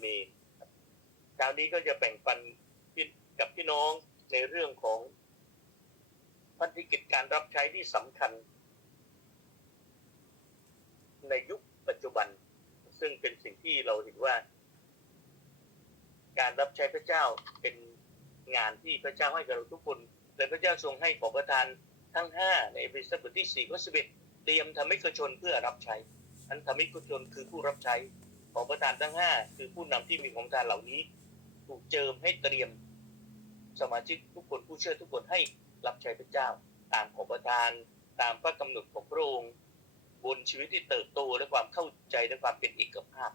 เมนเช้านี้ก็จะแบ่งปันกับพี่น้องในเรื่องของพันธกิจการรับใช้ที่สำคัญ ในยุคปัจจุบัน ซึ่งเป็นสิ่งที่เราเห็นว่า การรับใช้พระเจ้าเป็นงานที่พระเจ้าให้กับเราทุกคน และพระเจ้าทรงให้ขอประทานทั้งห้าในเอเฟซัสบทที่สี่ข้อสิบเตรียมธรรมิกชนเพื่อรับใช้อันธรรมิกชนคือผู้รับใช้ ของประทานทั้งห้าคือผู้นำที่มีของประทานเหล่านี้ ถูกเจิมให้เตรียมสมาชิกทุกคนผู้เชื่อทุกคนให้รับใช้พระเจ้า ตามของประทานตามพระกำหนดของพระองค์บนชีวิตที่เติบโตและความเข้าใจและความเป็นเอกภาพ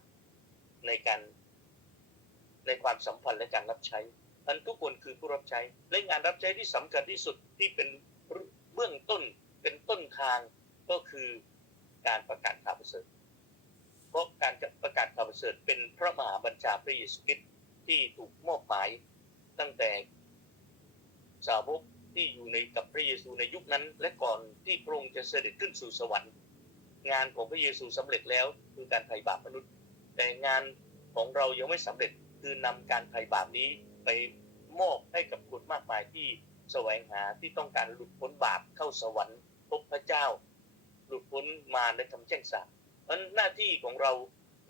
ในการในความสัมพันธ์และการรับใช้อันทุกคนคือผู้รับใช้และงานรับใช้ที่สำคัญที่สุดที่เป็นเบื้องต้นเป็นต้นทางก็คือการประกาศข่าวประเสริฐ ราะการประกาศข่าวประเสริฐเป็นพระมหาบัญชาพระเยซูคริสต์ที่ถูกมอบหมายตั้งแต่สาวกที่อยู่ในกับพระเยซูในยุคนั้น และก่อนที่พระองค์จะเสด็จขึ้นสู่สวรรค์ งานของพระเยซูสำเร็จแล้วคือการไถ่บาปมนุษย์ แต่งานของเรายังไม่สำเร็จคือนำการไถ่บาปนี้ไปมอบให้กับคนมากมายที่แสวงหาที่ต้องการหลุดพ้นบาปเข้าสวรรค์พบพระเจ้า หลุดพ้นมาและทำแจ้งสาป เพราะหน้าที่ของเรา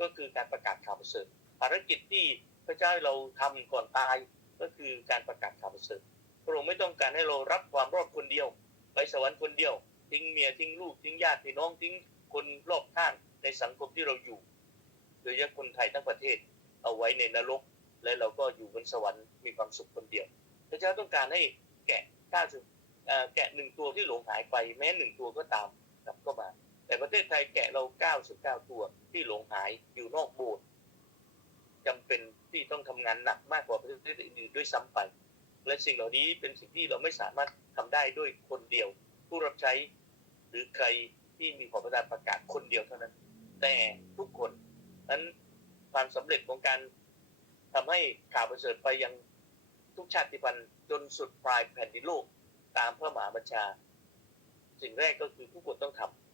ก็คือการประกาศข่าวประเสริฐภารกิจที่พระเจ้าเราทำก่อนตายก็คือการประกาศข่าวประเสริฐพระองค์ไม่ต้องการให้เรารับความรอดคนเดียว ไปสวรรค์คนเดียว ทิ้งเมียทิ้งลูกทิ้งญาติพี่น้องทิ้งคนรอบข้างในสังคมที่เราอยู่โดยเฉพาะคนไทยทั้งประเทศเอาไว้ในนรก และเราก็อยู่บนสวรรค์มีความสุขคนเดียว พระเจ้าต้องการให้แกะก้าสิแกะหนึ่งตัวที่หลงหายไปแม้หนึ่งตัวก็ตามกลับเข้ามา แต่ประเทศไทยแกะเรา 99 ตัวที่หลงหายอยู่นอกโบสถ์จำเป็นที่ต้องทำงานหนักมากกว่าประเทศอื่นด้วยซ้ำไป และสิ่งเหล่านี้เป็นสิ่งที่เราไม่สามารถทำได้ด้วยคนเดียว ผู้รับใช้หรือใครที่มีความประทานประกาศคนเดียวเท่านั้น แต่ทุกคนนั้นความสำเร็จของการทำให้ข่าวประเสริฐไปยังทุกชาติพันธุ์จนสุดปลายแผ่นดินโลกตามพระมหาบัญชา สิ่งแรกก็คือทุกคนต้องทำ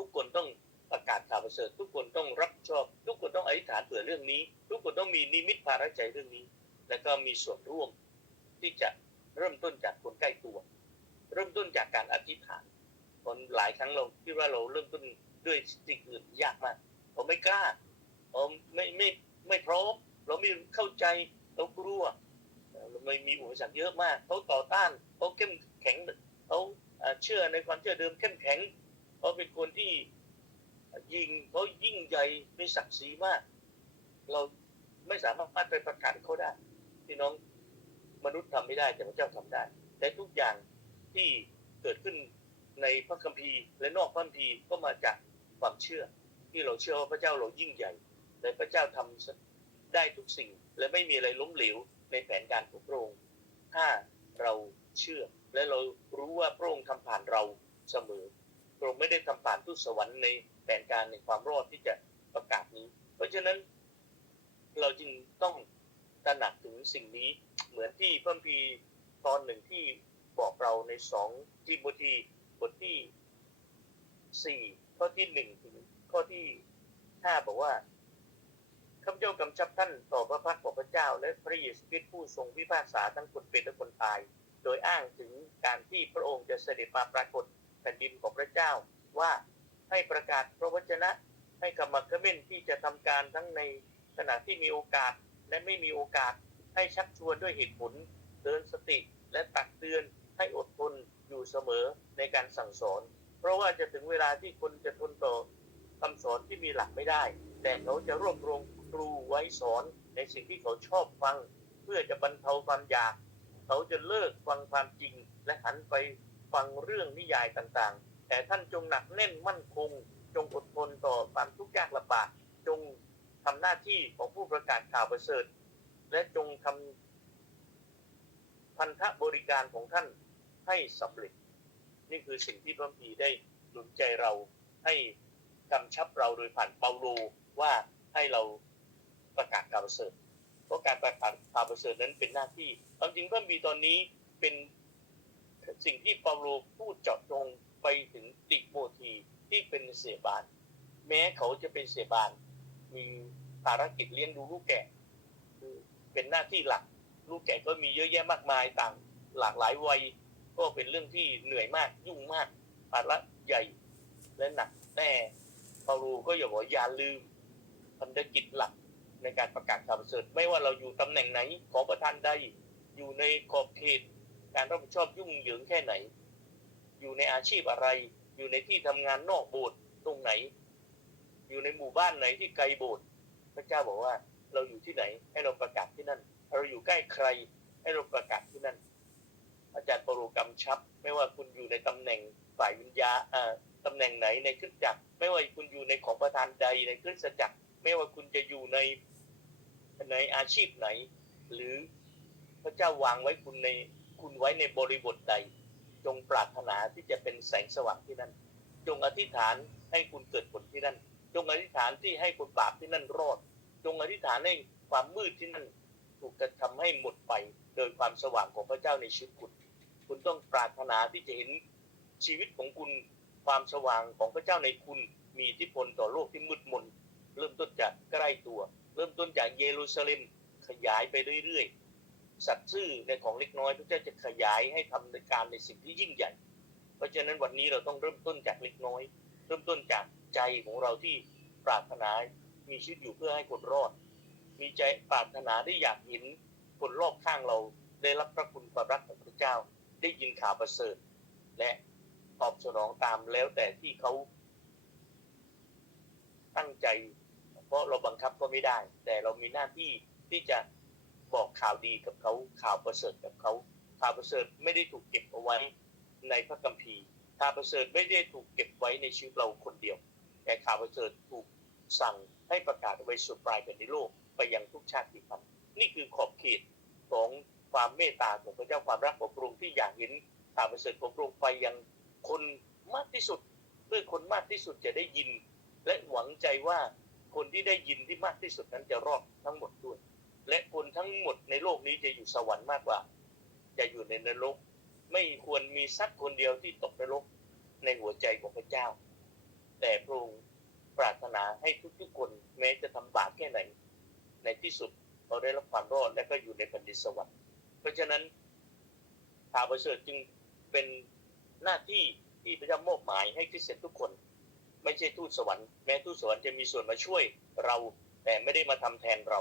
ทุกคนต้องประกาศข่าวประเสริฐทุกคนต้องรับผิดชอบ ทุกคนต้องอธิษฐานเผื่อเรื่องนี้ ทุกคนต้องมีนิมิตภาระใจเรื่องนี้ และก็มีส่วนร่วมที่จะเริ่มต้นจากคนใกล้ตัว เริ่มต้นจากการอธิษฐานคนหลายครั้งเราคิดว่าเราเริ่มต้นด้วยสิ่งอื่นยากมากเราไม่กล้าเราไม่ไม่ไม่พร้อมเราไม่เข้าใจเรากลัวเราไม่มีอุปสรรคเยอะมากเขาต่อต้านเขาเข้มแข็งเขาเชื่อในความเชื่อเดิมเข้มแข็ง เขาเป็นคนที่ยิงเขายิ่งใหญ่มีศักดิ์ศรีมาก เราไม่สามารถไปประกาศเขาได้พี่น้องมนุษย์ทำไม่ได้แต่พระเจ้าทำได้ แต่ทุกอย่างที่เกิดขึ้นในพระคัมภีร์ และนอกพระคัมภีร์ก็มาจากความเชื่อ ที่เราเชื่อว่าพระเจ้าเรายิ่งใหญ่และพระเจ้าทำได้ทุกสิ่ง และไม่มีอะไรล้มเหลวในแผนการของพระองค์ถ้าเราเชื่อ และเรารู้ว่าพระองค์ทำผ่านเราเสมอ พระองค์ไม่ได้ทำผ่านทุกสวรรค์ในแผนการในความรอดที่จะประกาศนี้ เพราะฉะนั้นเราจึงต้องตระหนักถึงสิ่งนี้เหมือนที่พระพีตอนหนึ่งที่บอกเราในสองทิโมธีบทที่สี่ข้อที่หนึ่งถึงข้อที่ห้าบอกว่าข้าพเจ้ากำชับท่านต่อพระพักของพระเจ้า และพระเยซูคริสต์ผู้ทรงพิพากษาทั้งคนเป็นและคนตาย โดยอ้างถึงการที่พระองค์จะเสด็จมาปรากฏ แผ่นดินของพระเจ้า ว่าให้ประกาศพระวจนะ ให้กำมักเขม้นที่จะทำการทั้งในขณะที่มีโอกาสและไม่มีโอกาสให้ชักชวนด้วยเหตุผลเดินสติและตักเตือนให้อดทนอยู่เสมอในการสั่งสอน เพราะว่าจะถึงเวลาที่คนจะทนต่อคำสอนที่มีหลักไม่ได้ แต่เขาจะรวบรวมครูไว้สอนในสิ่งที่เขาชอบฟัง เพื่อจะบรรเทาความอยาก เขาจะเลิกฟังความจริงและหันไป ฟังเรื่องนิยายต่างๆ แต่ท่านจงหนักแน่นมั่นคง จงอดทนต่อความทุกข์ยากลำบากจงทำหน้าที่ของผู้ประกาศข่าวประเสริฐ และจงทำพันธบริการของท่านให้สำเร็จ นี่คือสิ่งที่พระพีได้หนุนใจเราให้กำชับเราโดยผ่านเปาโลว่าให้เราประกาศข่าวประเสริฐเพราะการประกาศข่าวประเสริฐนั้นเป็นหน้าที่ความจริงพระพีตอนนี้เป็น สิ่งที่เปาโลพูดเจาะจงไปถึงติโมธีที่เป็นเสบาน แม้เขาจะเป็นเสบาน มีภารกิจเลี้ยงดูลูกแกะคือเป็นหน้าที่หลัก ลูกแกะก็มีเยอะแยะมากมายต่างหลากหลายวัย ก็เป็นเรื่องที่เหนื่อยมากยุ่งมากภาระใหญ่และหนักแต่เปาโลก็อย่าบอกอย่าลืมพันธกิจหลักในการประกาศข่าวประเสริฐไม่ว่าเราอยู่ตำแหน่งไหนของประธานใดอยู่ในขอบเขต การรับผิดชอบยุ่งเหยิงแค่ไหน อยู่ในอาชีพอะไร อยู่ในที่ทำงานนอกโบสถ์ตรงไหน อยู่ในหมู่บ้านไหนที่ไกลโบสถ์พระเจ้าบอกว่า เราอยู่ที่ไหน ให้เราประกาศที่นั่น เราอยู่ใกล้ใคร ให้เราประกาศที่นั่น อาจารย์ปรโรกำชับ ไม่ว่าคุณอยู่ในตำแหน่งฝ่ายวิญญาอ่าตำแหน่งไหนในคริสตจักร ไม่ว่าคุณอยู่ในของประธานใดในคริสตจักร ไม่ว่าคุณจะอยู่ในในอาชีพไหน หรือพระเจ้าวางไว้คุณใน คุณไว้ในบริบทใด จงปรารถนาที่จะเป็นแสงสว่างที่นั่น จงอธิษฐานให้คุณเกิดผลที่นั่น จงอธิษฐานที่ให้คนบาปที่นั่นรอด จงอธิษฐานให้ความมืดที่นั่น ถูกกระทำให้หมดไปโดยความสว่างของพระเจ้าในชีวิตคุณ คุณต้องปรารถนาที่จะเห็นชีวิตของคุณความสว่างของพระเจ้าในคุณมีอิทธิพลต่อโลกที่มืดมน เริ่มต้นจากใกล้ตัว เริ่มต้นจากเยรูซาเล็มขยายไปเรื่อยๆ สัตว์ซื่อในของเล็กน้อยพระเจ้าจะขยายให้ทำในการในสิ่งที่ยิ่งใหญ่ เพราะฉะนั้นวันนี้เราต้องเริ่มต้นจากเล็กน้อย เริ่มต้นจากใจของเราที่ปรารถนามีชีวิตอยู่เพื่อให้คนรอด มีใจปรารถนาที่อยากเห็นคนรอบข้างเราได้รับพระคุณความรักของพระเจ้า ได้ยินข่าวประเสริฐ และตอบสนองตามแล้วแต่ที่เขาตั้งใจ เพราะเราบังคับก็ไม่ได้ แต่เรามีหน้าที่ที่จะาวดีกับเขาข่าวประเสริฐกับเขาข่าวประเสริฐไม่ได้ถูกเก็บเอาไว้ในพระคัมภีร์ข่าวประเสริฐไม่ได้ถูกเก็บไว้ในชีวิตเราคนเดียว แต่ข่าวประเสริฐถูกสั่งให้ประกาศไว้สู่ปลายแผ่นดินโลกไปยังทุกชาติพันธุ์นี่คือขอบเขตของความเมตตาของพระเจ้าความรักของพระองค์ที่อยากเห็นข่าวประเสริฐของพระองค์ไปยังคนมากที่สุดเพื่อคนมากที่สุดจะได้ยิน และหวังใจว่าคนที่ได้ยินที่มากที่สุดนั้นจะรอดทั้งหมดด้วย และคนทั้งหมดในโลกนี้จะอยู่สวรรค์มากกว่า จะอยู่ในนรก ไม่ควรมีสักคนเดียวที่ตกนรกในหัวใจของพระเจ้า แต่พระองค์ปรารถนาให้ทุกๆคนแม้จะทำบาปแค่ไหน ในที่สุดเราได้รับความรอดและก็อยู่ในแผ่นดินสวรรค์ เพราะฉะนั้นข่าวประเสริฐจึงเป็นหน้าที่ที่พระเจ้ามอบหมายให้คริสเตียนทุกคน ไม่ใช่ทูตสวรรค์แม้ทูตสวรรค์จะมีส่วนมาช่วยเรา แต่ไม่ได้มาทำแทนเรา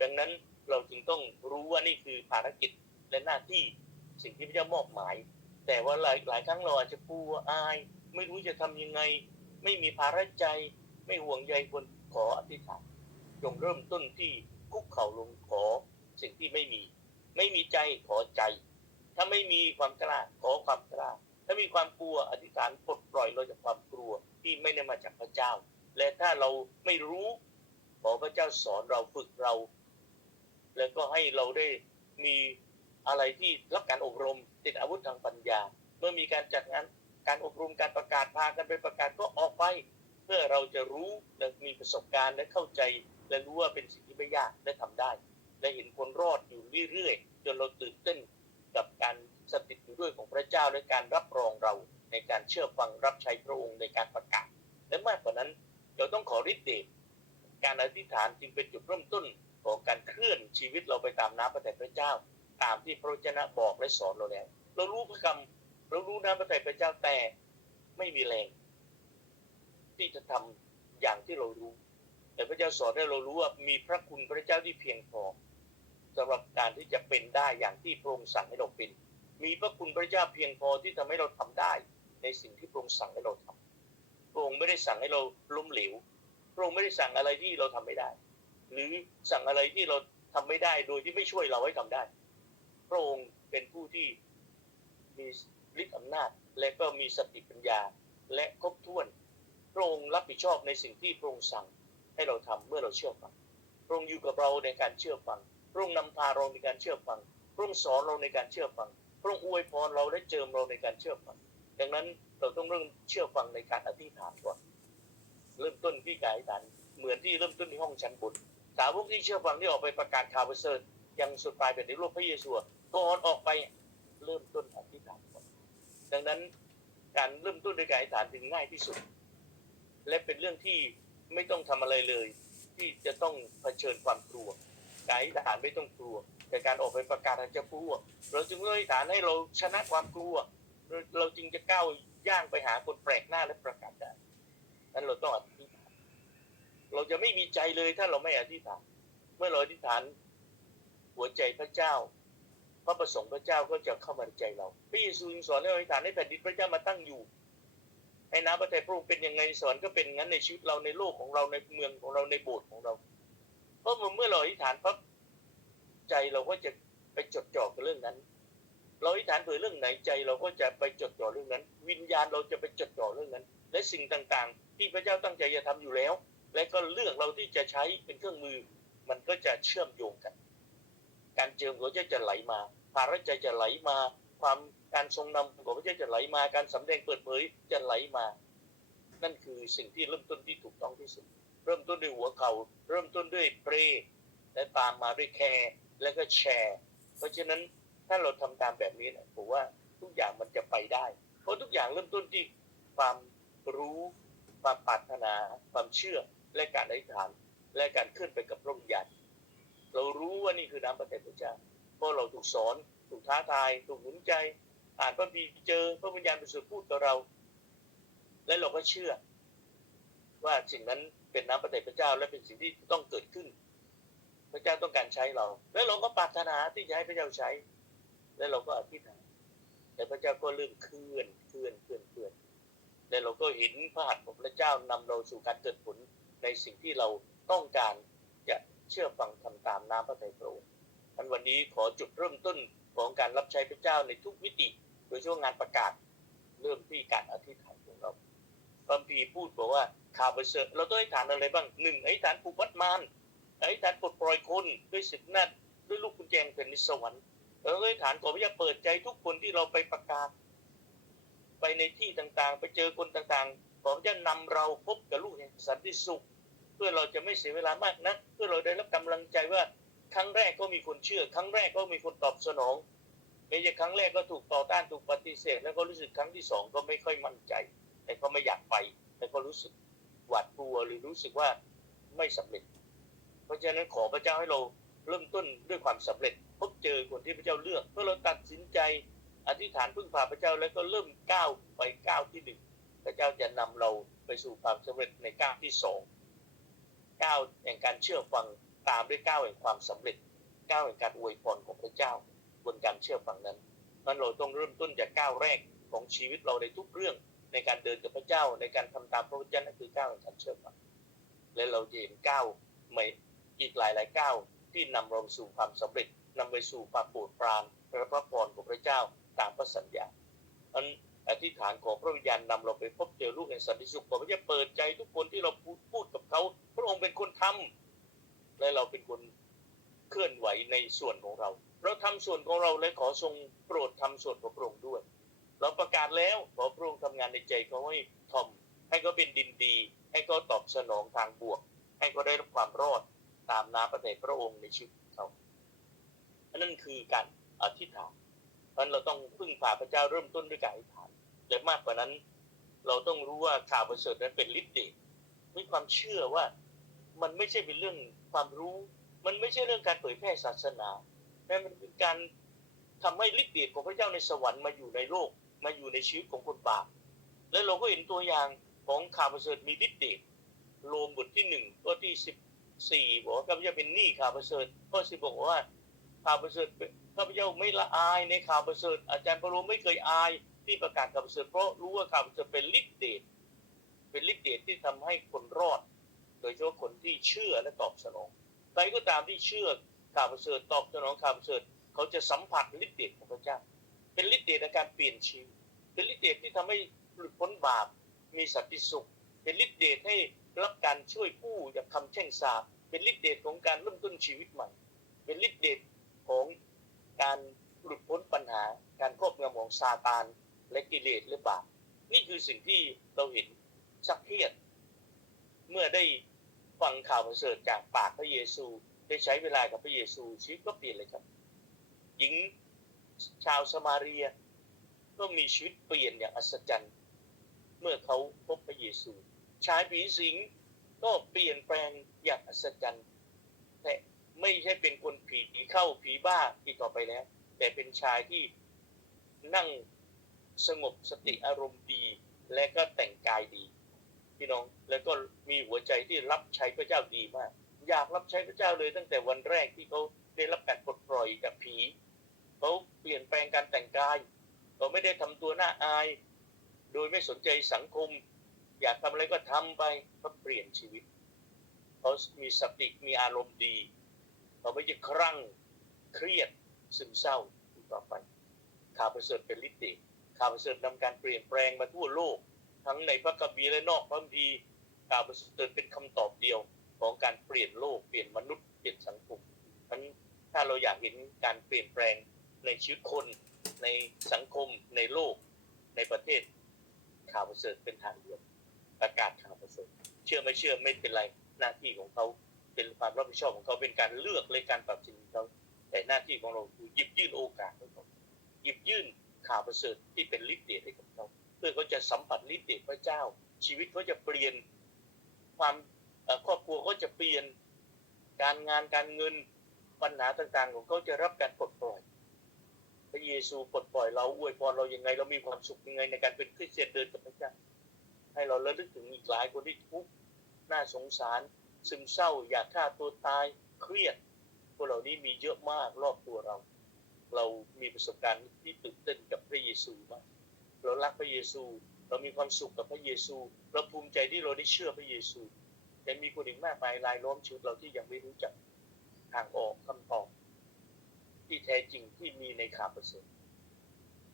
ดังนั้นเราจึงต้องรู้ว่านี่คือภารกิจและหน้าที่สิ่งที่พระเจ้ามอบหมาย แต่ว่าหลายหลายครั้งเราอาจจะกลัวอาย ไม่รู้จะทำยังไง ไม่มีภาระใจ ไม่ห่วงใยคนขออธิษฐานจงเริ่มต้นที่คุกเข่าลงขอสิ่งที่ไม่มี ไม่มีใจขอใจ ถ้าไม่มีความกล้าขอความกล้า ถ้ามีความกลัวอธิษฐานปลดปล่อยเราจากความกลัวที่ไม่ได้มาจากพระเจ้า และถ้าเราไม่รู้ขอพระเจ้าสอนเราฝึกเรา แล้วก็ให้เราได้มีอะไรที่รับการอบรมติดอาวุธทางปัญญา เมื่อมีการจัดงานการอบรมการประกาศพากันไปประกาศก็ออกไป เพื่อเราจะรู้และมีประสบการณ์และเข้าใจ และรู้ว่าเป็นสิ่งที่ไม่ยากและทำได้ และเห็นคนรอดอยู่เรื่อยๆจนเราตื่นเต้นกับการสถิตอยู่ด้วยของพระเจ้าและการรับรองเราในการเชื่อฟังรับใช้พระองค์ในการประกาศและมากกว่านั้นเราต้องขอฤทธิ์เดชการอธิษฐานจึงเป็นจุดเริ่มต้น ของการเคลื่อนชีวิตเราไปตามน้ำพระทัยพระเจ้า ตามที่พระวจนะบอกและสอนเราแล้ว เรารู้พระคำเรารู้น้ำพระทัยพระเจ้าแต่ไม่มีแรง ที่จะทำอย่างที่เรารู้ แต่พระเจ้าสอนให้เรารู้ว่ามีพระคุณพระเจ้าที่เพียงพอสำหรับการที่จะเป็นได้อย่างที่พระองค์สั่งให้เราเป็น มีพระคุณพระเจ้าเพียงพอที่ทำให้เราทำได้ ในสิ่งที่พระองค์สั่งให้เราทำพระองค์ไม่ได้สั่งให้เราล้มเหลวพระองค์ไม่ได้สั่งอะไรที่เราทำไม่ได้ หรือสั่งอะไรที่เราทำไม่ได้โดยที่ไม่ช่วยเราให้ทำได้ พระองค์เป็นผู้ที่มีฤทธิ์อำนาจ และก็มีสติปัญญา และครบถ้วน พระองค์รับผิดชอบในสิ่งที่พระองค์สั่งให้เราทำเมื่อเราเชื่อฟัง พระองค์อยู่กับเราในการเชื่อฟัง พระองค์นำพาเราในการเชื่อฟัง พระองค์สอนเราในการเชื่อฟัง พระองค์อวยพรเราและเจิมเราในการเชื่อฟัง ดังนั้นเราต้องเริ่มเชื่อฟังในการอธิษฐานก่อน เริ่มต้นที่การอธิษฐานเหมือนที่เริ่มต้นที่ห้องชั้นบนาวกที่เชื่อฟังที่ออกไปประกาศข่าวประเสริฐยังสุดปลายเป็นในรูปพระเยซูก่อนออกไปเริ่มต้นอธิษฐานก่อนดังนั้นการเริ่มต้นด้วยการอธิษฐานถึงง่ายที่สุด และเป็นเรื่องที่ไม่ต้องทำอะไรเลย ที่จะต้องเผชิญความกลัวการอธิษฐานไม่ต้องกลัว แต่การออกไปประกาศอาจจะกลัว เราจึงต้องอธิษฐานให้เราชนะความกลัวเราเราจึงจะก้าวย่างไปหาคนแปลกหน้าและประกาศได้นั้นเราต้องอธิษฐาน เราจะไม่มีใจเลยถ้าเราไม่อธิษฐาน เมื่อเราอธิษฐาน หัวใจพระเจ้า พระประสงค์พระเจ้าก็จะเข้ามาในใจเราพระเยซูสอนให้อธิษฐานให้แผ่นดินพระเจ้ามาตั้งอยู่ให้น้ำพระทัยพระองค์เป็นยังไงสอนก็เป็นงั้นในชีวิตเราในโลกของเราในเมืองของเราในโบสถ์ของเรา เพราะเมื่อเราอธิษฐานปั๊บใจเราก็จะไปจดจ่อกับเรื่องนั้น เราอธิษฐานเผื่อเรื่องไหนใจเราก็จะไปจดจ่อเรื่องนั้น วิญญาณเราจะไปจดจ่อเรื่องนั้น และสิ่งต่างๆ ที่พระเจ้าตั้งใจจะทำอยู่แล้ว และก็เรื่องเราที่จะใช้เป็นเครื่องมือ มันก็จะเชื่อมโยงกัน การเจิมของพระเจ้าจะไหลมาภาระใจจะไหลมา ความการทรงนำของพระเจ้าจะไหลมา การสำแดงเปิดเผยจะไหลมา นั่นคือสิ่งที่เริ่มต้นที่ถูกต้องที่สุด เริ่มต้นด้วยหัวเขา่าเริ่มต้นด้วยเปรย์และตามมาด้วยแคร์และก็แชร์ เพราะฉะนั้นถ้าเราทำตามแบบนี้นะผมว่าทุกอย่างมันจะไปได้ เพราะทุกอย่างเริ่มต้นที่ความรู้ ความปรารถนา ความเชื่อ และการอธิษฐานและการเคลื่อนไปกับพระวิญญาณเรารู้ว่านี่คือน้ำพระทัยพระเจ้าเพราะเราถูกสอนถูกท้าทายถูกหนุนใจ อ่านพระคัมภีเจอพระวิญญาณบริสุทธิ์พูดกับเรา และเราก็เชื่อ ว่าสิ่งนั้นเป็นน้ำพระทัยพระเจ้าและเป็นสิ่งที่ต้องเกิดขึ้น พระเจ้าต้องการใช้เรา และเราก็ปรารถนาที่จะให้พระเจ้าใช้ และเราก็อธิษฐานแต่พระเจ้าก็เริ่มเคลื่อนเคลื่อนเคลื่อนเคลื่อนและเราก็เห็นพระหัตถ์ของพระเจ้านำเราสู่การเกิดผล ในสิ่งที่เราต้องการจะเชื่อฟังทำตามน้ำพระทัยพระองค์อันวันนี้ขอจุดเริ่มต้นของการรับใช้พระเจ้าในทุกมิติ โดยช่วงงานประกาศเริ่มที่การอธิษฐานของเราพระคัมภีพูดบอกว่าข่าวประเสริฐเราต้องอธิษฐานอะไรบ้างหนึ่งอธิษฐานผูกวัดมารอธิษฐานปลดปล่อยคนด้วยสิทธินัดด้วยลูกกุญแจแผ่นดินสวรรค์เราต้องอธิษฐานขอพระเจ้าเปิดใจทุกคนที่เราไปประกาศ ไปในที่ต่างๆ ไปเจอคนต่างๆ ขอพระเจ้านำเราพบกับลูกแห่งสันติสุข เพื่อเราจะไม่เสียเวลามากนักเพื่อเราได้รับกำลังใจว่าครั้งแรกก็มีคนเชื่อ ครั้งแรกก็มีคนตอบสนองไม่ใช่ครั้งแรกก็ถูกต่อต้านถูกปฏิเสธ แล้วก็รู้สึกครั้งที่สองก็ไม่ค่อยมั่นใจ แต่ก็ไม่อยากไป แต่ก็รู้สึกหวาดกลัวหรือรู้สึกว่าไม่สำเร็จ เพราะฉะนั้นขอพระเจ้าให้เราเริ่มต้นด้วยความสำเร็จ พบเจอคนที่พระเจ้าเลือกเพื่อเราตัดสินใจอธิษฐานพึ่งพาพระเจ้าแล้วก็เริ่มก้าวไปก้าวที่หนึ่ง พระเจ้าจะนำเราไปสู่ความสำเร็จในก้าวที่สองก้าวแห่งการเชื่อฟังตามด้วยก้าวแห่งความสำเร็จก้าวแห่งการอวยพรของพระเจ้า บนการเชื่อฟังนั้นนั้นเราต้องเริ่มต้นจากก้าวแรกของชีวิตเราในทุกเรื่องในการเดินกับพระเจ้าในการทำตามพระวจนะนั่นคือก้าวแห่งการเชื่อฟังและเราจะเห็นก้าวใหม่อีกหลายหลายก้าวที่นำเราสู่ความสำเร็จนำไปสู่ความโปรดปรานและพระพรของพระเจ้าตามพระสัญญาอัน อธิษฐานของพระวิญญาณนำเราไปพบเจอลูกแห่งสันติสุขขอพระเจ้าเปิดใจทุกคนที่เราพูดพูดกับเขา พระองค์เป็นคนทำและเราเป็นคนเคลื่อนไหวในส่วนของเรา เราทำส่วนของเราและขอทรงโปรดทำส่วนของพระองค์ด้วย เราประกาศแล้วขอพระองค์ทำงานในใจเขาให้ทอม ให้เขาเป็นดินดี ให้เขาตอบสนองทางบวก ให้เขาได้รับความรอดตามน้ำพระทัยพระองค์ในชีวิตเขาอันนั่นคือการอธิษฐานเพราะฉะนั้นเราต้องพึ่งพาพระเจ้าเริ่มต้นด้วยการอธิษฐาน และมากกว่านั้น เราต้องรู้ว่าข่าวประเสริฐนั้นเป็นฤทธิ์เดชมีความเชื่อว่ามันไม่ใช่เป็นเรื่องความรู้ มันไม่ใช่เรื่องการเผยแพร่ศาสนาแต่มันเป็นการทำให้ฤทธิ์เดชของพระเจ้าในสวรรค์มาอยู่ในโลก มาอยู่ในชีวิตของคนบาปและเราก็เห็นตัวอย่างของข่าวประเสริฐมีฤทธิ์เดชโลมบทที่หนึ่งข้อที่สิบสี่บอกว่าข้าพเจ้าเป็นหนี้ข่าวประเสริฐข้อสิบบอกว่าข่าวประเสริฐข้าพเจ้าไม่ละอายในข่าวประเสริฐอาจารย์พระโลไม่เคยอาย ที่ประกาศข่าวประเสริฐเพราะรู้ว่าข่าวประเสริฐเป็นฤทธิ์เดชเป็นฤทธิ์เดชที่ทำให้คนรอด โดยเฉพาะคนที่เชื่อและตอบสนองใครก็ตามที่เชื่อข่าวประเสริฐตอบสนองข่าวประเสริฐเขาจะสัมผัสฤทธิ์เดชของพระเจ้า เป็นฤทธิ์เดชในการเปลี่ยนชีวิตเป็นฤทธิ์เดชที่ทำให้หลุดพ้นบาปมีสันติสุข เป็นฤทธิ์เดชให้รับการช่วยกู้จากคำแช่งสาปเป็นฤทธิ์เดชของการเริ่มต้นชีวิตใหม่ เป็นฤทธิ์เดชของการหลุดพ้นปัญหา การครอบงำของซาตาน และกิเลสหรือบาปนี่คือสิ่งที่เราเห็นสักเทียด เมื่อได้ฟังข่าวประเสริฐจากปากพระเยซูได้ใช้เวลากับพระเยซูชีวิตก็เปลี่ยนเลยครับ หญิงชาวสมาเรีย ก็มีชีวิตเปลี่ยนอย่างอัศจรรย์เมื่อเขาพบพระเยซูชายผีสิงก็เปลี่ยนแปลงอย่างอัศจรรย์แต่ไม่ใช่เป็นคนผีเข้าผีบ้าอีกต่อไปแล้ว แต่เป็นชายที่นั่ง สงบสติอารมณ์ดี และก็แต่งกายดี พี่น้องแล้วก็มีหัวใจที่รับใช้พระเจ้าดีมาก อยากรับใช้พระเจ้าเลยตั้งแต่วันแรกที่เขาได้รับการปลดปล่อยจากผีเขาเปลี่ยนแปลงการแต่งกายเขาไม่ได้ทำตัวหน้าอาย โดยไม่สนใจสังคม อยากทำอะไรก็ทำไปเขาเปลี่ยนชีวิตเขามีสติมีอารมณ์ดีเขาไม่จะครั่งเครียดซึมเศร้าต่อไปข่าวประเสริฐเป็นฤทธิ์เดช ข่าวประเสริฐนำการเปลี่ยนแปลงมาทั่วโลก ทั้งในพระคัมภีและนอกพระคัมภีร์ข่าวประเสริฐเป็นคำตอบเดียวของการเปลี่ยนโลกเปลี่ยนมนุษย์เปลี่ยนสังคมนั้นถ้าเราอยากเห็นการเปลี่ยนแปลงในชีวิตคนในสังคมในโลก ในประเทศข่าวประเสริฐเป็นทางเดียวประกาศข่าวประเสริฐเชื่อไม่เชื่อไม่เป็นไรหน้าที่ของเขาเป็นความรับผิดชอบของเขาเป็นการเลือกเลยการตัดสินของเขาแต่หน้าที่ของเราคือหยิบยื่นโอกาสให้เขาหยิบยื่น ข่าวประเสริฐที่เป็นฤทธิ์เดชให้กับเขาเพื่อเขาจะสัมผัสฤทธิ์เดชพระเจ้า ชีวิตเขาจะเปลี่ยนความครอบครัวเขาจะเปลี่ยนการงานการเงินปัญหาต่างๆ ของเขาจะรับการปลดปล่อย พระเยซูปลดปล่อยเราอวยพรเราอยังไง เรามีความสุขยังไงในการเป็นคริสเตียนเดินกับพระเจ้าให้เราระลึกถึงอีกหลายคนที่ทุกข์น่าสงสารซึมเศร้า อยากฆ่าตัวตายเครียดพวกเหล่านี้มีเยอะมากรอบตัวเรา เรามีประสบการณ์ที่ตื่นเต้นกับพระเยซูมากเรารักพระเยซู เรามีความสุขกับพระเยซู เราภูมิใจที่เราได้เชื่อพระเยซู แต่มีคนอีกมากมายรายล้อมชีวิตเราที่ยังไม่รู้จักทางออกคำตอบ ที่แท้จริงที่มีในข่าวประเสริฐ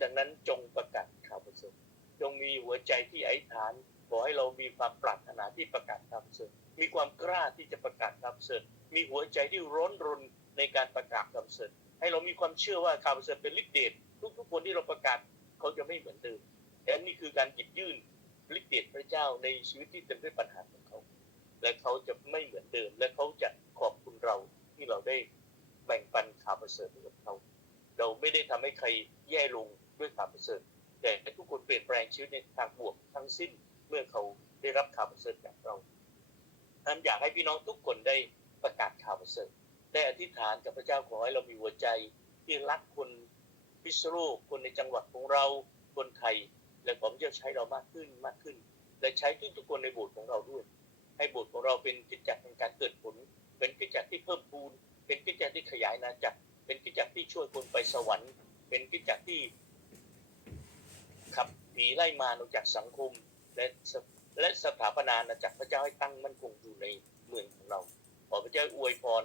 ดังนั้นจงประกาศข่าวประเสริฐจงมีหัวใจที่ไอธิษฐานขอให้เรามีความปรารถนาที่ประกาศข่าวประเสริฐมีความกล้าที่จะประกาศข่าวประเสริฐมีหัวใจที่ร้อนรนในการประกาศข่าวประเสริฐ ให้เรามีความเชื่อว่าข่าวประเสริฐเป็นฤทธิ์เดชทุกๆคนที่เราประกาศเขาจะไม่เหมือนเดิมแต่นี่คือการหยิบยื่นฤทธิ์เดชพระเจ้าในชีวิตที่เต็มด้วยปัญหาของเขา และเขาจะไม่เหมือนเดิม และเขาจะขอบคุณเราที่เราได้แบ่งปันข่าวประเสริฐให้กับเขา เราไม่ได้ทำให้ใครแย่ลงด้วยข่าวประเสริฐแต่ทุกคนเปลี่ยนแปลงชีวิตในทางบวกทั้งสิ้นเมื่อเขาได้รับข่าวประเสริฐจากเราท่านอยากให้พี่น้องทุกคนได้ประกาศข่าวประเสริฐ ได้อธิษฐานกับพระเจ้าขอให้เรามีหัวใจที่รักคนพิษณุกคนในจังหวัดของเราคนไทย และผมจะใช้เรามากขึ้นมากขึ้น และใช้ทุกๆคนในโบสถ์ของเราด้วย ให้โบสถ์ของเราเป็นกิจจักรแห่งการเกิดผล เป็นกิจจักรที่เพิ่มพูน เป็นกิจจักรที่ขยายนาจักร เป็นกิจจักรที่ช่วยคนไปสวรรค์ เป็นกิจจักรที่ขับผีไล่มารออกจากสังคมและและสถาปนาอาณาจักรพระเจ้าให้ตั้งมั่นคงอยู่ในเมืองของเรา ขอพระเจ้าอวยพร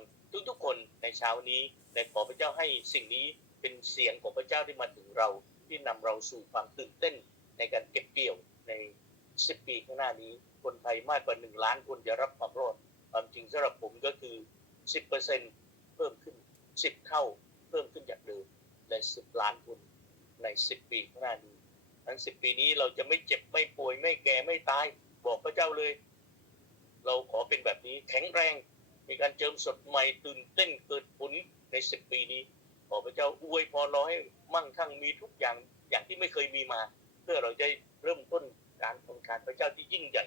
ทุกๆคนในเช้านี้และขอพระเจ้าให้สิ่งนี้เป็นเสียงของพระเจ้าที่มาถึงเรา ที่นำเราสู่ความตื่นเต้นในการเก็บเกี่ยวใน10ปีข้างหน้านี้ คนไทยมากกว่า1ล้านคนจะรับความรอดความจริงสำหรับผมก็คือ10%เปอร์เซ็นเพิ่มขึ้น10เท่าเพิ่มขึ้นจากเดิมใน10ล้านคนใน10ปีข้างหน้านี้ทั้ง10ปีนี้เราจะไม่เจ็บไม่ป่วยไม่แก่ไม่ตาย บอกพระเจ้าเลย เราขอเป็นแบบนี้แข็งแรง มีการเจิมสดใหม่ตื่นเต้นเกิดผลใน10ปีนี้ขอพระเจ้าอวยพรเราให้มั่งคั่งมีทุกอย่างอย่างที่ไม่เคยมีมา เพื่อเราจะเริ่มต้นการทำการพระเจ้าที่ยิ่งใหญ่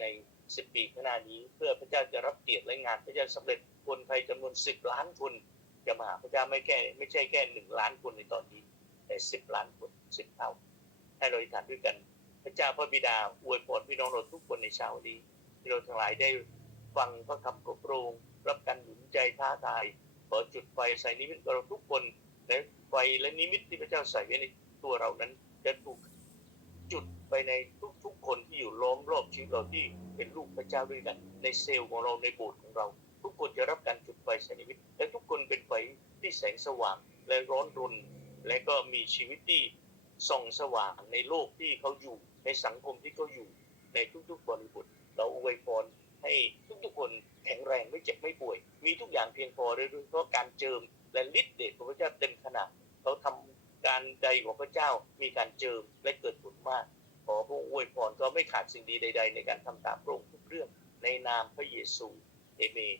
ใน10ปีข้างหน้านี้ เพื่อพระเจ้าจะรับเกียรติและงานพระเจ้าสำเร็จคนไทยจำนวน10ล้านคนจะมาหาพระเจ้าไม่แค่ไม่ใช่แค่หนึ่งล้านคนในตอนนี้ แต่สิบล้านคนสิบเท่าให้เราอธิษฐานด้วยกัน พระเจ้าพระบิดาอวยพรพี่น้องเราทุกคนในเช้านี้ที่เราทั้งหลายได้ ฟังพระคำโปรดรับการหนุนใจท้าทายขอจุดไฟใส่นิมิตเราทุกคนและไฟและนิมิตที่พระเจ้าใส่ไว้ในตัวเรานั้นจะถูกจุดไปในทุกๆคนที่อยู่ล้อมรอบชีวิตเราที่เป็นลูกพระเจ้าด้วยกันในเซลล์ของเราในโบสถ์ของเรา ทุกคนจะรับการจุดไฟใส่นิมิตและทุกคนเป็นไฟที่แสงสว่างและร้อนรนและก็มีชีวิตที่ส่องสว่างในโลกที่เขาอยู่ในสังคมที่เขาอยู่ในทุกๆบริบทเราอวยพร ให้ทุกๆคนแข็งแรงไม่เจ็บไม่ป่วย มีทุกอย่างเพียงพอเลยด้วยเพราะการเจิมและฤทธิ์เดชของพระเจ้าเต็มขนาดเขาทำการใดของพระเจ้ามีการเจิมและเกิดผลมาก ขอพระองค์อวยพรก็ไม่ขาดสิ่งดีใด ๆ ในการทำตามพระองค์ทุกเรื่องในนามพระเยซูเอเมน